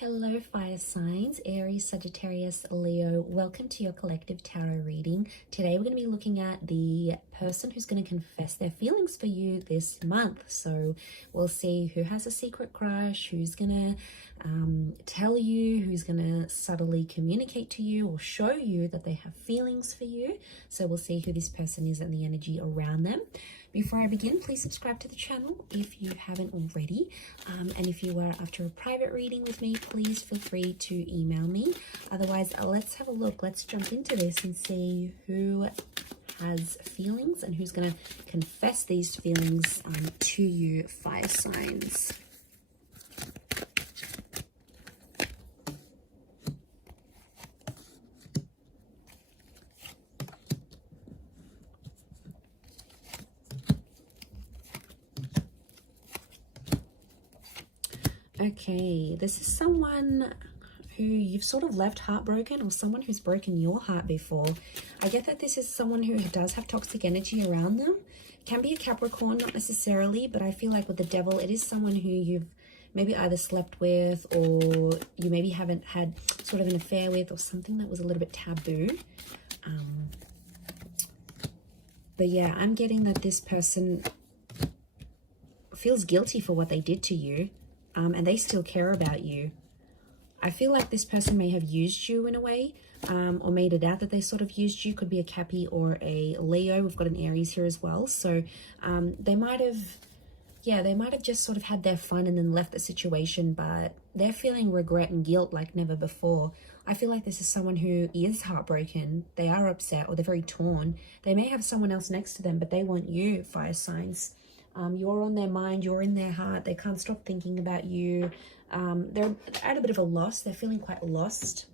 Hello fire signs, Aries, Sagittarius, Leo. Welcome to your collective tarot reading. Today we're going to be looking at the person who's going to confess their feelings for you this month. So we'll see who has a secret crush, who's going to tell you, who's going to subtly communicate to you or show you that they have feelings for you. So we'll see who this person is and the energy around them. Before I begin, please subscribe to the channel if you haven't already. And if you are after a private reading with me, please feel free to email me. Otherwise, let's have a look. Let's jump into this and see who has feelings and who's going to confess these feelings to you, fire signs. Okay, this is someone who you've sort of left heartbroken, or someone who's broken your heart before. I get that this is someone who does have toxic energy around them. Can be a Capricorn, not necessarily, but I feel like with the devil, it is someone who you've maybe either slept with, or you maybe haven't had sort of an affair with, or something that was a little bit taboo. But yeah, I'm getting that this person feels guilty for what they did to you. And they still care about you. I feel like this person may have used you in a way, or made it out that they sort of used you. Could be a Cappy or a Leo. We've got an Aries here as well. So they might have just sort of had their fun and then left the situation, but they're feeling regret and guilt like never before. I feel like this is someone who is heartbroken. They are upset, or they're very torn. They may have someone else next to them, but they want you, fire signs. You're on their mind, you're in their heart. They can't stop thinking about you. They're at a bit of a loss. They're feeling quite lost.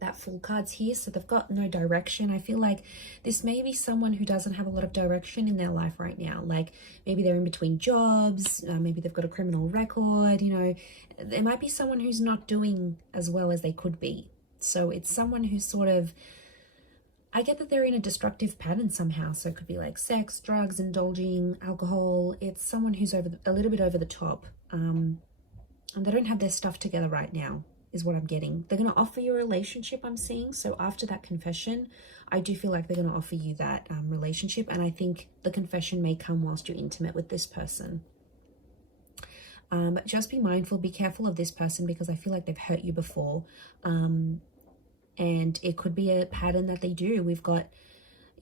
That Fool card's here, so they've got no direction. I feel like this may be someone who doesn't have a lot of direction in their life right now. Like maybe they're in between jobs, maybe they've got a criminal record, you know. There might be someone who's not doing as well as they could be. So it's someone who's sort of, I get that they're in a destructive pattern somehow. So it could be like sex, drugs, indulging, alcohol. It's someone who's a little bit over the top. And they don't have their stuff together right now, is what I'm getting. They're going to offer you a relationship, I'm seeing. So after that confession, I do feel like they're going to offer you that relationship. And I think the confession may come whilst you're intimate with this person. But just be mindful, be careful of this person, because I feel like they've hurt you before. And it could be a pattern that they do. We've got,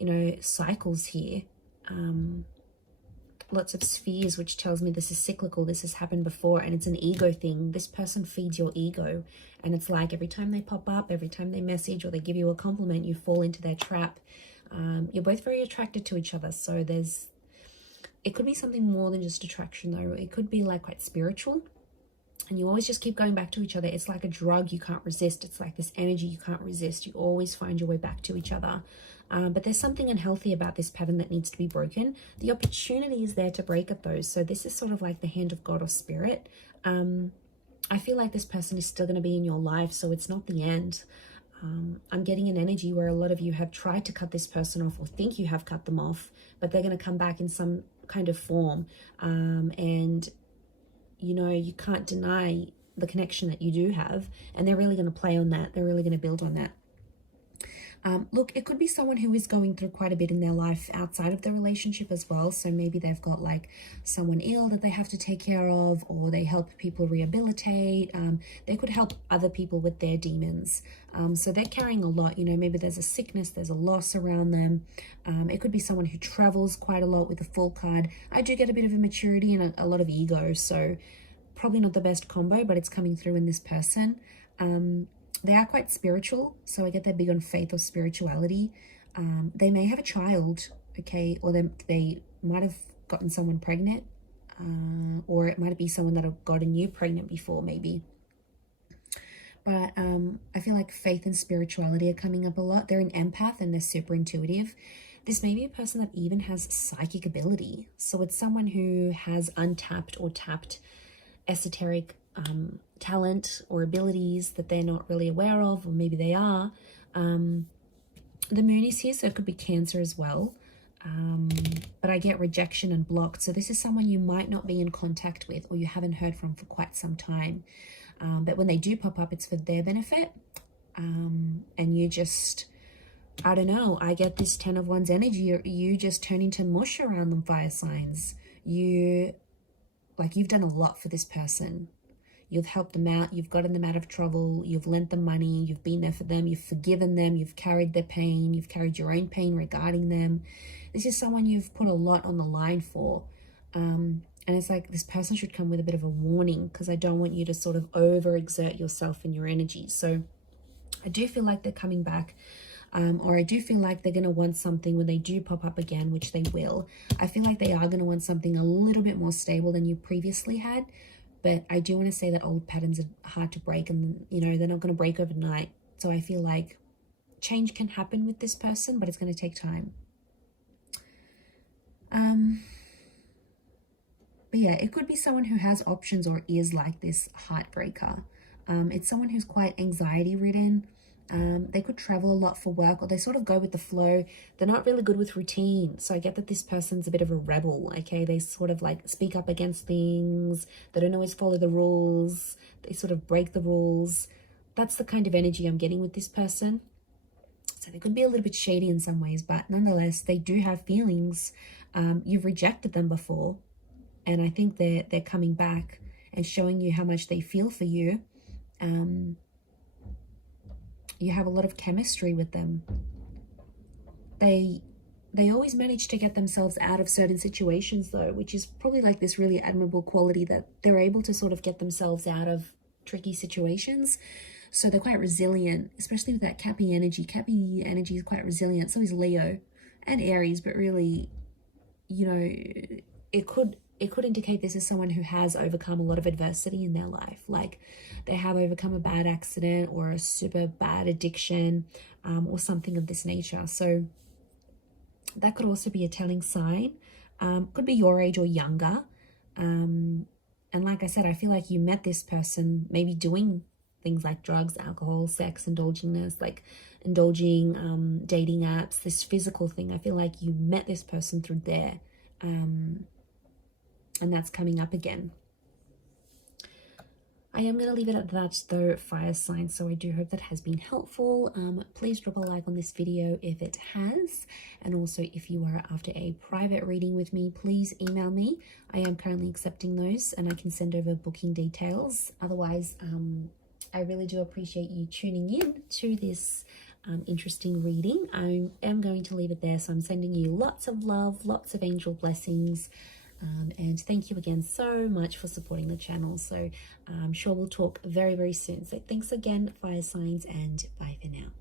you know, cycles here. Lots of spheres, which tells me this is cyclical. This has happened before, and it's an ego thing. This person feeds your ego. And it's like every time they pop up, every time they message or they give you a compliment, you fall into their trap. You're both very attracted to each other. So it could be something more than just attraction though. It could be like quite spiritual. And you always just keep going back to each other. It's like a drug you can't resist. It's like this energy you can't resist. You always find your way back to each other. But there's something unhealthy about this pattern that needs to be broken. The opportunity is there to break it though. So this is sort of like the hand of God or spirit. I feel like this person is still going to be in your life, so it's not the end. I'm getting an energy where a lot of you have tried to cut this person off, or think you have cut them off, but they're going to come back in some kind of form. And you know, you can't deny the connection that you do have, and they're really going to play on that. They're really going to build on that. Look, it could be someone who is going through quite a bit in their life outside of the relationship as well. So maybe they've got like someone ill that they have to take care of, or they help people rehabilitate. They could help other people with their demons. So they're carrying a lot, you know, maybe there's a sickness, there's a loss around them. It could be someone who travels quite a lot with a Fool card. I do get a bit of immaturity and a lot of ego. So probably not the best combo, but it's coming through in this person. They are quite spiritual, so I get they're big on faith or spirituality. They may have a child, okay, or they might have gotten someone pregnant, or it might be someone that have gotten you pregnant before, maybe. But I feel like faith and spirituality are coming up a lot. They're an empath and they're super intuitive. This may be a person that even has psychic ability. So it's someone who has untapped or tapped esoteric talent or abilities that they're not really aware of, or maybe they are. The moon is here, so it could be Cancer as well. but I get rejection and blocked. So this is someone you might not be in contact with, or you haven't heard from for quite some time. But when they do pop up, it's for their benefit. And you just, I don't know, I get this 10 of Wands energy. You just turn into mush around them, fire signs. You've done a lot for this person. You've helped them out. You've gotten them out of trouble. You've lent them money. You've been there for them. You've forgiven them. You've carried their pain. You've carried your own pain regarding them. This is someone you've put a lot on the line for. And it's like this person should come with a bit of a warning, because I don't want you to sort of overexert yourself and your energy. So I do feel like they're coming back. Or I do feel like they're going to want something when they do pop up again, which they will. I feel like they are going to want something a little bit more stable than you previously had. But I do want to say that old patterns are hard to break, and, you know, they're not going to break overnight. So I feel like change can happen with this person, but it's going to take time. But yeah, it could be someone who has options or is like this heartbreaker. It's someone who's quite anxiety ridden. They could travel a lot for work, or they sort of go with the flow. They're not really good with routine. So I get that this person's a bit of a rebel, okay? They sort of like speak up against things. They don't always follow the rules. They sort of break the rules. That's the kind of energy I'm getting with this person. So they could be a little bit shady in some ways, but nonetheless, they do have feelings. You've rejected them before, and I think they're coming back and showing you how much they feel for you. You have a lot of chemistry with them. They always manage to get themselves out of certain situations though, which is probably like this really admirable quality, that they're able to sort of get themselves out of tricky situations. So they're quite resilient, especially with that Cappy energy. Cappy energy is quite resilient. So is Leo and Aries, but really, you know, it could indicate this is someone who has overcome a lot of adversity in their life. Like they have overcome a bad accident or a super bad addiction, or something of this nature. So that could also be a telling sign. Could be your age or younger. And like I said, I feel like you met this person maybe doing things like drugs, alcohol, sex, indulging, dating apps, this physical thing. I feel like you met this person through there. And that's coming up again. I am going to leave it at that though, fire signs. So I do hope that has been helpful. Please drop a like on this video if it has. And also, if you are after a private reading with me, please email me. I am currently accepting those, and I can send over booking details. Otherwise, I really do appreciate you tuning in to this interesting reading. I am going to leave it there. So I'm sending you lots of love, lots of angel blessings. And thank you again so much for supporting the channel. So I'm sure we'll talk very, very soon. So thanks again, fire signs, and bye for now.